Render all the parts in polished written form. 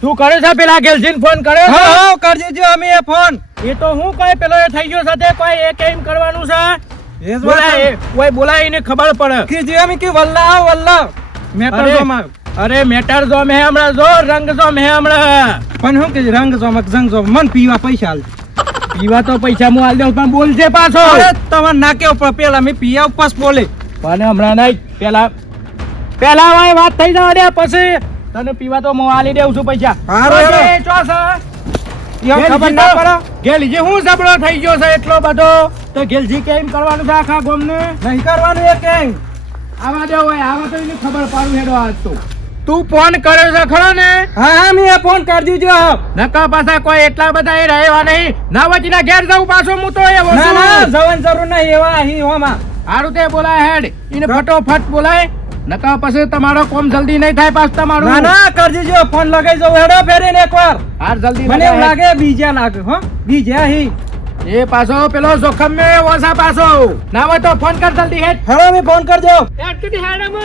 તું કરે છે પેલા ગેલજીન ફોન કર્યો છે? હા કરજે જો અમે એ ફોન એ તો હું કઈ પેલો એ થઈ ગયો સાથે કોઈ એ કેમ કરવાનું છે? એ જ બોલાય કોઈ બોલાય ને ખબર પડે કે જે અમે કે વલ્લા મેટર અરે. જો માં અરે મેટર જો મે હમણાં જો રંગ જો મે હમણાં પણ હું કે રંગ જો મક જંગ જો મન પીવા પૈસા આલ પીવા તો પૈસા હું આલ દઉં પણ બોલજે પાછો અરે તમાર ના કેવું પણ પેલા મે પીવા ઉપવાસ બોલે પણ હમણાં નહીં પેલા વાય વાત થઈ જવા દે પછી તને પીવા તો હું આલી દેઉં છું પૈસા હારું, તો હારું. જે ચો છે યો ખબર ના પડે ગેલજી હું જબડો થઈ ગયો છે એટલો બધો તો ગેલજી કેમ કરવાનું છે આખા ગામને નહીં કરવાનું એ કેમ આવા દે હોય આવા તો એને ખબર પાડું હેડો આજ તો તું ફોન કર્યો છે ખરો ને હા મે એ ફોન કરી દીધો નકા પાછા કોઈ એટલા બધા એ રહેવા નહીં ના વચીના ઘેર જવું પાછો હું તો એવો ના છું. ના જવન જરૂર નહીં એવા અહીં હોમાં હારું તે બોલાય હેડ એને ફટોફટ બોલાય નકા પછી તમારો કોમ જલ્દી નહીં થાય પાછું તમારું ના ના કરજી જો ફોન લગાઈ જાવ હેડો ફેરીને એકવાર હાર જલ્દી મને એવું લગાય. લાગે બીજા લાગે હો બીજા અહીં એ પાછો પેલો જોખમ મે ઓછા પાછો ના હોય તો ફોન કર જલ્દી હેડ હેડો મે ફોન કરજો એટલી હેડમ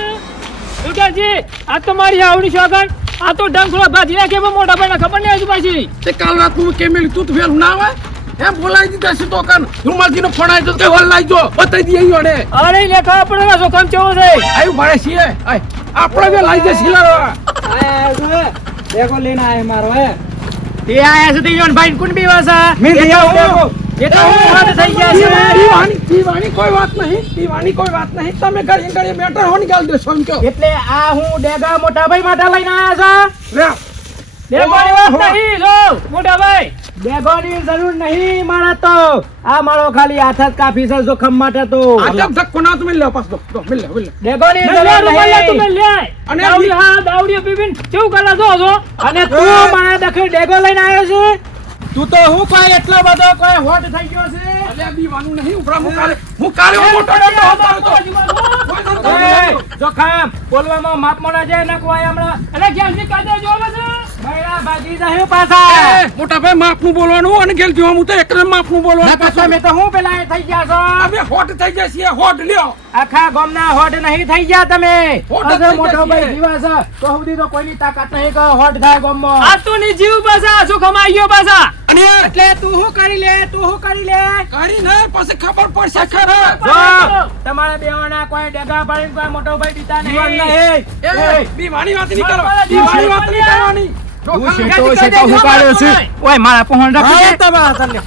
ઉગાજી આ તો મારી આવડી શોગન આ તો ડંખલો ભાજી નાખે પણ મોટા ભાઈને ખબર નહીં હજુ પાછી તે કાલ રાત નું કેમેલ તું ફેર ના આવે એમ બોલાઈ દીધા છે તો કન રૂમાલજી નો ફોન આવ્યો કે હોલ લાઈજો બતાઈ દી અહીં ઓડે અરે લેખા આપણે જોખમ કેવો છે આયું ભાડે છીએ આય આપણે બે લાઈ દે સિલારો દેખો લેને આય મારો હે તે આયા છે તે યોન ભાઈ કોણ બીવા છે મે દિયા દેખો એ તો હું વાત થઈ ગયા છે દીવાની કોઈ વાત નહીં તમે ઘડી ઘડી મેટર હોની ગાલ દેશો એમ કયો એટલે આ હું ડેગા મોટા ભાઈ માટે લઈને આયા લે લેવાની વાત નહીં જો મોટા ભાઈ છે ડેગોની જરૂર નહીં મારા તો આ મારો ખાલી હાથ જ કાફી છે જોખમ માટે તો આટલા ધક્કો ના તમે લે પાસ દો મિલ લે ડેગોની લે જરૂર રૂપિયા તમે નહીં લે અને દાવડી હા દાવડી પીવીન કેવું કરે જો અને તું મારા દખે ડેગો લઈને આવ્યો છે તું તો હું કોઈ એટલો બધો કોઈ હોટ થઈ ગયો છે અલ્યા દીવાનું નહીં ઉપરા હું કાલે મોટો ડંડો હતો તો એ, જોખમ બોલવામાં માપ મોડા છે ને કોઈ હમણાં અરે ગેસની કાજે જોવે છે બૈરા ભાગી જાય પાછા મોટા ભાઈ માપનું બોલવાનું અને ગેલ જોવા હું તો એકદમ માપનું ના બોલવાનું તો તમે તો હું પેલા એ થઈ ગયા છો અમે હોટ થઈ જાય છીએ હોટ લ્યો આખા ગામના હોટ નહીં થઈ ગયા તમે હોટ જ અરે થઈ મોટો ગયા ભાઈ છીએ. જીવા છે તો સુધી તો કોઈની તાકાત નહીં કે હોટ થાય ગામમાં આ તો ની જીવ પાછા જોખમ આવી ગયો પાછા અને એટલે તું શું કરી લે કાઢી ને પછી ખબર પડશે ખરા જો તમારે બેવાના કોઈ ડેગા પાડીને કોઈ મોટો ભાઈ દીતા નહીં દીવાની વાત નહીં કરો દીવાની વાત નહીં કરવાની તું શેતો હું કાઢ્યો છું ઓય મારા પહોંચ રાખી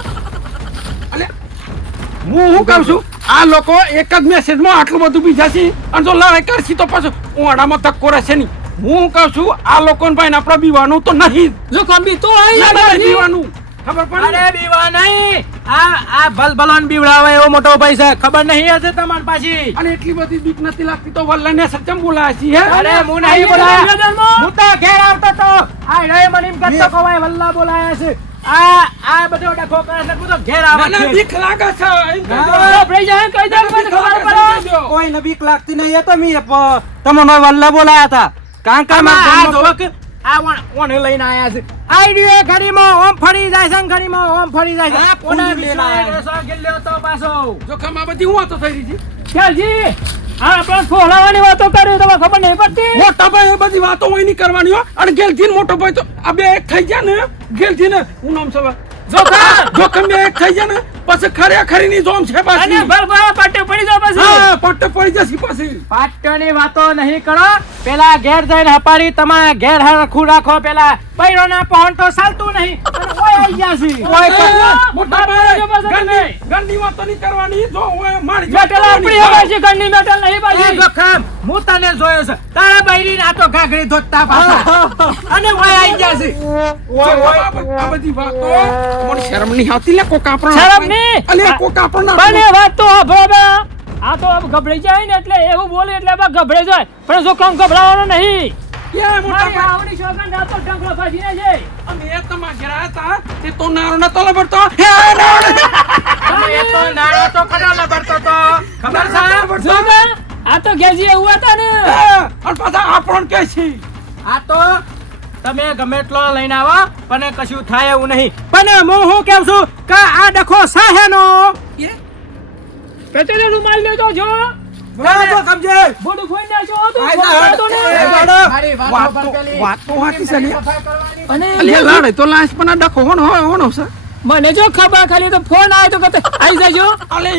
હું કહું છું આ લોકો એક જ મેસેજમાં આટલું બધું બીજા છે અને જો લડાઈ કરશી તો પાછું ઓડામાં ધક્કો રહેશે નહીં હું કહું છું આ લોકોને ભાઈ આપણે બીવાનું તો નહીં જોખમ બી તો ના, ના, બીવાનું ખબર પડી અરે બીવા નહીં આ ભલભલોન બીવડાવે એવો મોટો ભાઈ છે ખબર નહીં હશે તમારી પાછી અને એટલી બધી બીક નથી લાગતી તો વલ્લાને સત્યમ બોલાયા છીએ અરે હું નહીં બોલાયા હું તો ઘેર આવતો તો આ રે મનીમ કરતો કોવાય વલ્લા બોલાયા છે આ બધો ડખો કરે છે હું તો ઘેર ના, આવા ના, છું. બીક લાગે છે એમ કહી દો. આપણે જાય કઈ જાય મને ખબર પડે કોઈ ને બીક લાગતી નહીં એ તો મે તમને વલ્લા બોલાયા હતા કાંકા આમાં આ માં જોવો કે આ ઓને લઈને આયા છે આઈડિયો ઘડીમાં ઓમ ફરી જાય છે ઘડીમાં ઓમ ફરી જાય છે હા, કોને ફૂલ લઈને આયા. વિશ્વાસ ગિલ્યો તો પાછો જોખમ આ બધી હું વાતો થઈ રહી છે ખ્યાલજી આ આપણે ફોલાવાની વાતો કરી તમને ખબર નહીં પડતી મોટા ભાઈ એ બધી વાતો હોય નહીં કરવાની હો અને ગેલથી મોટો ભાઈ તો આ બે એક થઈ ગયા ને ગેલથી ને હું નામ છે જોખમ બે એક થઈ ગયા ને પછી ખરી ની જોમ છે અને પાછી ભરભરા પાટે પડી જાવ પછી હા પટ્ટે પડી જશે પછી પાટણની વાતો નહીં કરો પેલા ઘેર જઈને હપારી તમારા ઘેર હરખું રાખો પેલા બૈરોના પહોંચ તો ચાલતું નહીં અને ઓય આઈ ગયા છે ઓય હા, મોટા બાપ ભાઈ રે, બાપ રે. ગંદી વાતો નહીં કરવાની જો ઓય મારી મેટલ આપણી હવે છે ઘરની મેટલ નહીં એ પાછી જોખમ હું તને જોયો છે તારા બૈરીને આ તો ઘાઘરી ધોતા પાછા અને ઓય આઈ ગયા છે આ બધી વાતો મને શરમ નહીં આવતી લે કોક આપણને શરમ નહીં? અલે કોક આપણને પણ એ વાત તો સાંભળો આ તો આમ ગભરાઈ જાય ને એટલે એવું બોલે એટલે આમાં ગભરાઈ જાય પણ જોખમ ગભરાવાનો નહીં કે મોટા મારી ભાઈ આવડી શોગન આ તો ટંકલો ફાસીને છે અમે એ તમારા ઘેર આયા તા તે તો નારો નતો લબડતો હે નારો અને એ તો નાળો તો ખરો લબડતો તો ખબર છે જોગન આ તો ગેજી એવું હતા ને અને પાછા આપણને કે છે આ તો તમે ગમે એટલો લઈને આવો પણ કશું થાય એવું નહીં પણ હું શું કેમ છું કે આ ડખો સાહેનો પેટે રૂમાલ લેજો જો તો સમજે બોડું ફોઈ નાખજો તો આઈ જા, બોલતો એ નહીં. બાળક. મારી વાતો વાતો પર પેલી વાતો હાકી છે ને સફાઈ કરવાની અને અલ્યા લાડે તો લાશ પણ આ ડખો હોનો છે મને જો ખબર ખાલી તો ફોન આવ્યો તો કતે આવી જજો. અલે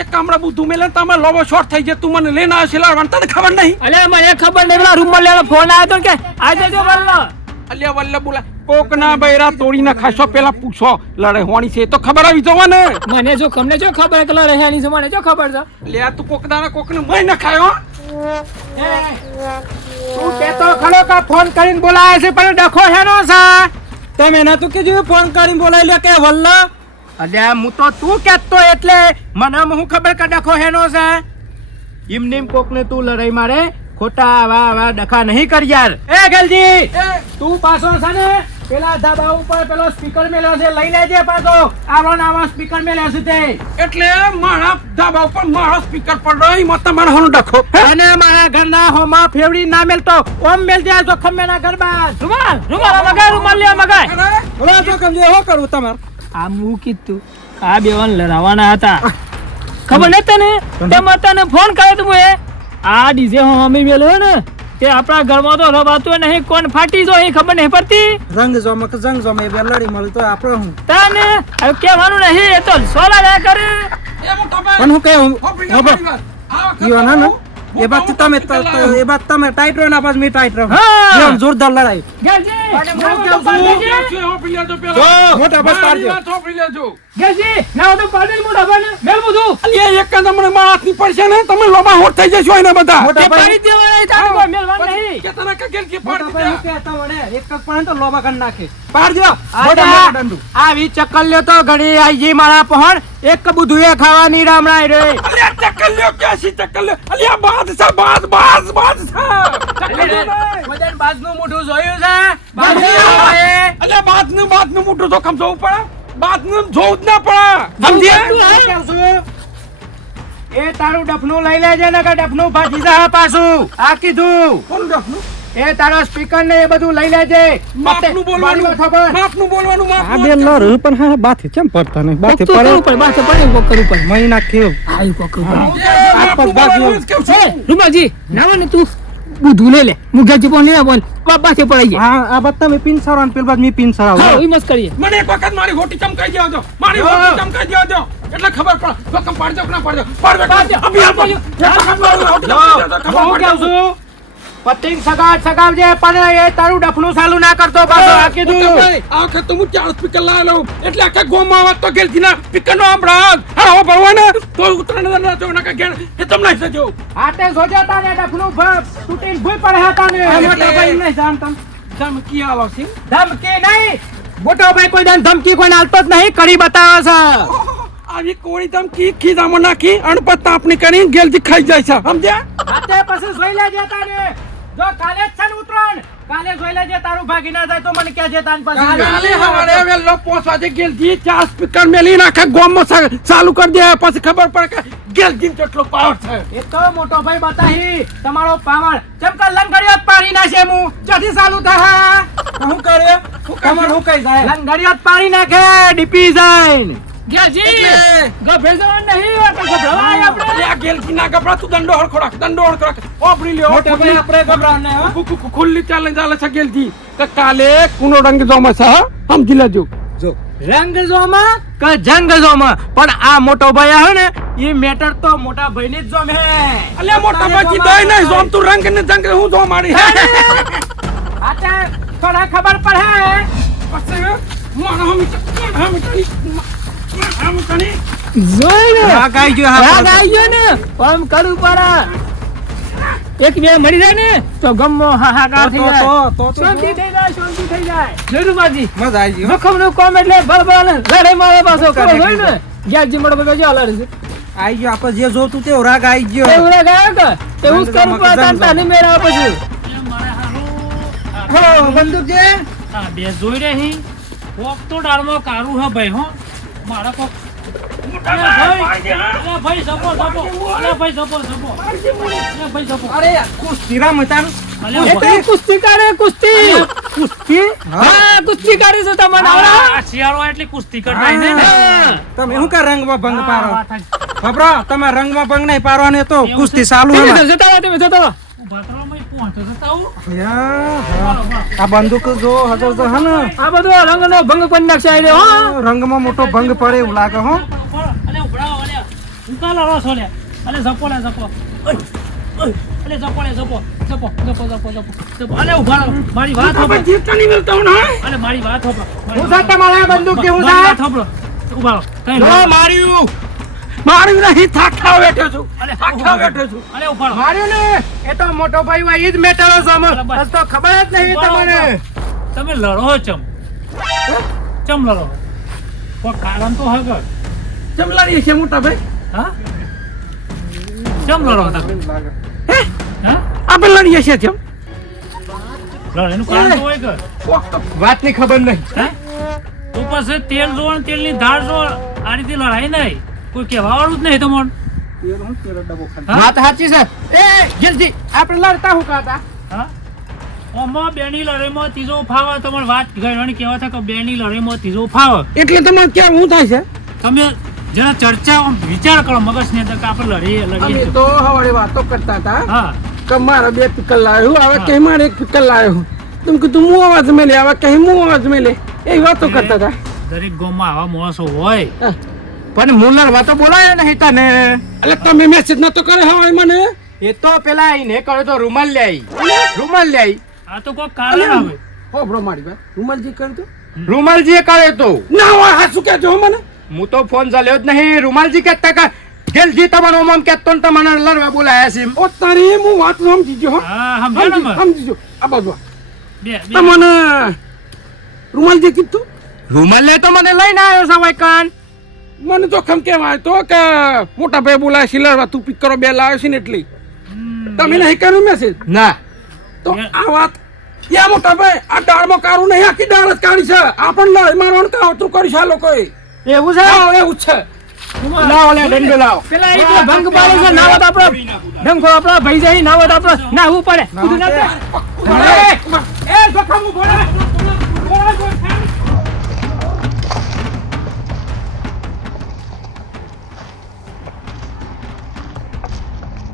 એક કામડા બુધું મેલે તમે લોબો શોર્ટ થઈ જાય તું મને લેના આવશે લાડવા તને ખબર નહીં અલે મને ખબર નહીં પેલા રૂમમાં લેવાનો ફોન આવ્યો તો કે આવી જજો વલ્લો. અલ્યા વલ્લે બોલા કોકના બૈરા તોડી ના ખાશો પેલા પૂછો લડે હોણી છે તો ખબર આવી જવા ને મને જો તમને જો ખબર કે લડે હેની છે મને જો ખબર છે. અલ્યા તું કોકદાના કોકને મય ના ખાયો તું કેતો ખરો કે ફોન કરીને બોલાય છે પણ ડખો હેનો છે. તમે ના તો કીધું ફોન કરીને બોલાવી લે કે વલ્લા. અલ્યા હું તો તું કહેતો એટલે મને હું ખબર કે ડખો હેનો છે. એમ નેમ કોકને તું લડાઈ મારે ખોટા આવા ડખા નહીં કર યાર. એ ગલજી તું પાછો છે ને પેલા ધાબા ઉપર પેલો સ્પીકર મેલ્યો છે લઈ લેજે પાછો. આવો ને આવો સ્પીકર મેલ્યો છે તે એટલે મારા ધાબા ઉપર મારો સ્પીકર પડ્યો એમાં તમારે હોનો ડખો અને મારા ઘરના હોમાં ફેવડી ના મેલતો ઓમ મેલ દે જોખમ મેના ગરબા. રૂમાલ મગાય રૂમાલ લે મગાય. હવે જો કમજે હો કરું તમારે. આ હું કીધું આ બેવાન લડાવાના હતા ખબર નહીં તને તેમાં તને ફોન કર્યો તું એ આ ડીજે હોમી મેલ્યો ને તે આપણા ઘરમાં તો રવાતો નહીં કોણ ફાટી જો અહીં ખબર નહીં પડતી રંગ જોમ કે જંગ જોમ એ બે લડી મળી તો આપણે હું તને હવે કહેવાનું નહીં એ તો સોલા લે કરે. એ મોટા ભાઈ પણ હું કહું આ ઈવા ના ના એ બાત તમે એ બાત તમે ટાઈટ રહો ના પાછ મી ટાઈટ રહો. હા. એમ જોરદાર લડાઈ. ગેલજી અને નાવો હું તો કેવું પાડી છું? દેજે. મોટા બસ પાડજો. ગેલજી નાવો તો પાડી મોટા ભાઈને મેલ બધું અલ્યા એક કાંદા મને મારા હાથની પડશે ને તમે લોબા હોટ થઈ જશો એને બધા મોટા તે પાડી ભાઈ દેવાના તારે કોઈ મેલવાનું નહીં. કે તને કે ગેલ કે મોટા પાડી ભાઈ દે હું કહેતા વડે એક જ પણ તો લોબા કરી નાખે. પાડજો મોટા આજા મોટા દંડુ. આવી ચક્કર લ્યો તો ઘડી આઈ જી મારા પહોણ એક બુધુએ ખાવાની રામણાઈ રે. અલ્યા ચક્કર લ્યો કે સી ચક્કર લ્યો અલ્યા બાદશાહ બાદશાહ વજન બાજનું મોઢું જોયું છે અલ્યા બાદનું મોટું જોખમ જોવું પડે બાદનું જોવું જ ના પડે સમજ્યા એ તારું ડફનું લઈ લેજે ને કે ડફનું ભાજી જા પાછું. આ કીધું કોણ ડફનું એ તારો સ્પીકર ને એ બધું લઈ લેજે. માપનું બોલવાનું માપનું બોલવાનું આ બે લડ પણ હા બાથી ચમ પડતા નહીં બાથી તો કરવું પડે પડે બાસે પડે એવું કરવું પડે મહિના કેવ આ એવું કરવું પડે. માપનું બોલવાનું કેવું છે રૂમાજી નાવો ને તું બુધું લઈ લે મુગાજી પણ નહીં બોલ બાસે પડાઈ જાય. હા આ બાત તમે પિન સરાવ ને પેલ બાદ મી પિન સરાવ. હા એ મસ્ત કરીએ. મને એક વખત મારી હોટી ચમકાઈ દેજો મારી હોટી ચમકાઈ દેજો એટલે ખબર પડે જોખમ પાડજો કે ના પાડજો પાડજો અભી આપો હું કેવું છું પતિંગ સગાવજે પણ એ તારું ડફનું ચાલુ ના કરતો પાછો. આ કીધું આ વખત તો હું 4 સ્પીકર લાવી લઉં એટલે આખા ગોમાં વાત તો ગેલથી ના સ્પીકર નો હમણાં હો ભરવાને તો ઉતરણ ના જો ના ગેલ એ તમને સજો હાટે જોજે તારે ડફનું તૂટીને ભૂઈ પડે હતા ને. મોટા ભાઈ નહીં જાણતા. ધમકી આલો છે ધમકી નહીં મોટો ભાઈ કોઈ દાન ધમકી કોઈ આલતો જ નહીં કરી બતાવે છે. આવી કોણી ધમકી ખીજામાં નાખી અણપત તાપણી કરી ગેલથી ખાઈ જાય છે સમજ્યા હાથે પછી જોઈ લેજે તારે જો કાલે જ છે ને ઉતરણ કાલે જોઈ લેજે તારું ભાગી ના જાય તો મને કહેજે તાન પછી. કાલે હવારે વેલો 5 વાગે ગેલથી 4 સ્પીકર મેલી નાખે ગોમાં ચાલુ કરી દે પછી ખબર પડે કે ગેલથી કેટલો પાવર છે એ તો મોટો ભાઈ બતાહી તમારો પાવર ચમકા લંગડીઓ પાડી નાખે હું જથી ચાલુ થાય. હું કરે તમાર હું કઈ જાય લંગડીઓ પાડી નાખે ડીપી જાય. ગેલજી ગભેજવાનું નહીં આપણે ગભરાવાય આપણે. અરે આ ગેલથી ના ગભરા તું દંડો હરખો રાખ ઓપરી લ્યો મોટા ભાઈ આપણે ગભરાને હો. ખુલ્લી ચાલે છે ગેલથી કે કાલે કુનો રંગ જોમાં છે હા? સમજી લેજો જો રંગ જોમાં કે જંગ જોમાં પણ આ મોટો ભાઈ હે ને એ મેટર તો મોટા ભાઈ ની જ જોમ હે. અલ્યા મોટા બાકી દઈ નહીં જોમ તું રંગ ને જંગ હું જો મારી આતે થોડા ખબર પડે પછી મારા હમી જોઈ ને રાગ આઈ ગયો રાગ આવી ગયો ને આમ કરવું પડે એક બે મળી જાય ને તો ગમો હાહાકાર થઈ જાય શાંતિ થઈ જાય શાંતિ થઈ જાય. જોયું બાજી મજા આવી ગયો જોખમ નું કોમ એટલે બળબળ લડાઈ મારે પાછો કરો જોઈ ને ગેલજી મોટો ભાઈ જો લડે છે આઈ ગયો આપણે જે જોતું તે રાગ આઈ ગયો એવું રાગ આવ્યો કે એવું જ કરવું પડે તાન તાને મેળા પછી. હો બંદૂક જે આ બે જોઈ રહી કોક તો ડાળમાં કારું હે ભાઈ હો મારા કોક ભાઈ જપો અરે કુસ્તી રામ તાર એ તો કુસ્તી કરે કુસ્તી કુસ્તી હા કુસ્તી કરે છે તમને આવડા. શિયાળો એટલે કુસ્તી કરતા ને હા. તમે શું કા રંગમાં ભંગ પારો ખબરો તમે રંગમાં ભંગ નહીં પારવાનો તો કુસ્તી ચાલુ તમે હે જતા રહો, તમે જતા રહો. પહોંચો તો તાવું આ બંદૂક જો હજર તો હે ને આ બધો રંગનો ભંગ કરી નાખશે આ રહ્યો, હો રંગમાં મોટો ભંગ પડે એવું લાગે હો. અલે ઉભરાવો અલે ઉકા લડો છો લે અલે જપો લે જપો અલે જપો લે જપો જપો જપો જપો જપો જપો અલે ઉભા રહો મારી વાત આપણે સાંભળો જીતતા નહીં મળતા હું ના અલે મારી વાત સાંભળો હું છે તમારા બંદૂક કે હું મારી છે વાત સાંભળો ઉભા રહો કઈ લો માર્યું મારી નહીં થાકવા બેઠો છું અલે થાકવા બેઠો છું અલે ઉભા રહો માર્યું ને એ તો મોટો ભાઈ હોય ઈ જ મેટરો સમ બસ તો ખબર જ નહીં તમને તમે લડો ચમ લડો કોઈ કારણ તો હગર ચમલાડી છે મોટા ભાઈ હા ચમ લડો તમે હા આપણે લડીએ છીએ ચમ લડો એનું કારણ તો હોય કે વાતની ખબર નહીં હે તો પછી તેલ જો ને તેલની ધાર જો આ રીતે લડાય નહીં કોઈ કહેવા વાળું જ નહીં તમારું હા? વાત સાચી છે એ જલ્દી આપણે લડતા હું કાતા હા ઓમાં બેની લડાઈમાં ત્રીજો ફાવે તમારે વાત ઘણી કહેવા છે કે બેની લડાઈમાં ત્રીજો ફાવે એટલે તમારે ક્યાં હું થાય છે તમે જરા ચર્ચા આમ વિચાર કરો મગજ ને કે આપણે લડીએ અમે તો હવારે વાતો કરતા હતા હા કે મારા 2 પિકલ લાવ્યો હવે કઈ મારે 1 પિકલ લાવ્યો તમે કીધું હું અવાજ મેલે હવે કઈ હું અવાજ મેલે એ વાતો કરતા હતા દરેક ગામમાં આવા માણસો હોય હા. પણ હું લડવા તો બોલાયો નહીં તને એટલે તમે મેસેજ નતો કરે હવે મને એ તો પેલા આઈને કર્યો તો રૂમાલ લે આઈ આ તો કોઈ કારણ આવે હો બ્રો મારી વાત રૂમાલજી કર્યું તો રૂમાલજીએ કર્યો તો ના હોય હાસુ કહેજો મને હું તો ફોન ચાલ્યો જ નહીં રૂમાલજી કહેતા કે ગેલજી તમારો ઓમ કહેતો ને તમને લડવા બોલાયા છે ઓ તારી હું વાત સમજી ગયો હો. હા સમજાય ને સમજી ગયો આ બાજુ બે તમને રૂમાલજી કીધું રૂમાલ લે તો મને લઈને આવ્યો છે વાયકાન મને તો ખમ કહેવાય તો કે મોટા ભાઈ બોલાય છે લડવા તું પિક કરો 2 લાવ્યો છે ને એટલે તમે નહીં કર્યું મેસેજ ના તો આ વાત યા મોટા ભાઈ આ દાળમાં કારું નહીં આખી દાળ જ કાઢી છે આપણને લડાઈ મારવાનું કાવતરું કર્યું છે આ લોકોએ એવું છે હા એવું જ છે લાવો લે દંડો લાવો પેલા એ તો ભંગ પાડે છે નાવત આપણો ડંખો આપણો ભાઈ જાય નાવત આપણો નાહવું પડે કીધું ના થાય. એ જોખમ બોલા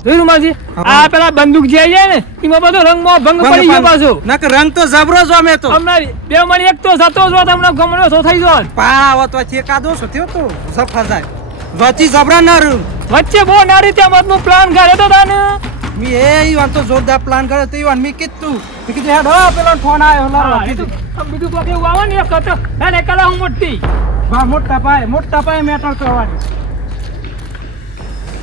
જોયું માજી આ પેલા બંદૂક જે જાય ને એમાં બધો રંગમાં ભંગ પડી ગયો પાછો નકર રંગ તો જબરો જો અમે તો હમણાં બે મળી એક તો જતો જો તમને ગમનો તો થઈ જો પાવ તો ચેકાદો સત્યો તો સફર જાય વચ્ચે જબરા ના રૂ વચ્ચે બહુ નારી ત્યાં મતનું પ્લાન કરે તો તાને મી એ ઈવાન તો જોરદાર પ્લાન કર્યો તો ઈવાન મી કીધું મી કીધું હેડ હો પેલો ફોન આવ્યો લાવો કીધું બીજું કોઈ એવું આવે ને એક હતો એને કલા હું મોટી મોટા પાયે મેટર કરવાની